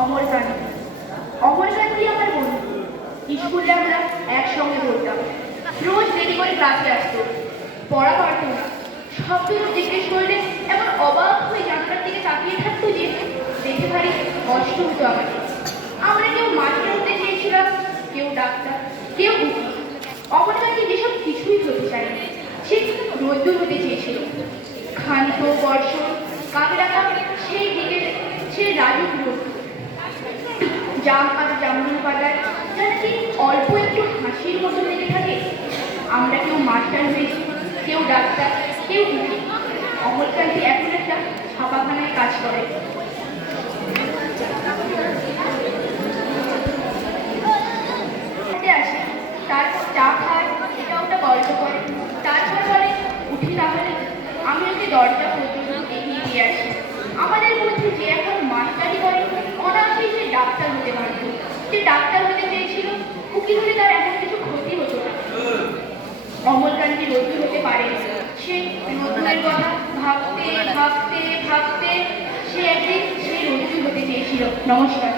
অমরকান্তি। অমরকান্তি আমার বন্ধু। স্কুলে আমরা একসঙ্গে পড়তাম। রোজ দেরি করে ক্লাসে আসতো, পড়া পারতো না। শব্দটা জিজ্ঞেস করলে এমন অবাক হয়ে জানলার দিকে তাকিয়ে থাকতো যে দেখে ভারী কষ্ট হতো আমাকে। আমরা কেউ মাস্টার হতে চেয়েছিলাম, কেউ ডাক্তার, কেউ উকিল। অমরকান্তি যেসব কিছুই হতে চায়নি, সে রোদ্দুর হতে চেয়েছিল। ক্ষান্ত বর্ষণ কাকে রাখা সেই দিকে সে রাজুক রোদ্দুর। জাম আর জামরুল পাতায় যেন কি অল্প একটু হাসির মতো লেগে থাকে। আমরা কেউ মাস্টার হয়েছি, কেউ ডাক্তার, কেউ উকিল। অমরকান্তি এখন একটা ছাপাখানায় কাজ করে। আসে, তারপর চা খায়, এটা ওটা গল্প করে। তারপর বলে উঠি তাহলে। আমি ওকে দরজা পর্যন্ত এগিয়ে দিয়ে আসি। আমাদের মধ্যে যে এখন মাস্টারি করে অনায়াসেই সে ডাক্তার হতে পারত। যে ডাক্তার হতে চেয়েছিল, উকিল হলে তার এমন কিছু ক্ষতি হতো না। অমরকান্তি রোদ্দুর হতে পারে। সে রোদ্দুরের কথা ভাবতে ভাবতে ভাবতে সে একদিন সেই রোদ্দুর হতে চেয়েছিল। নমস্কার।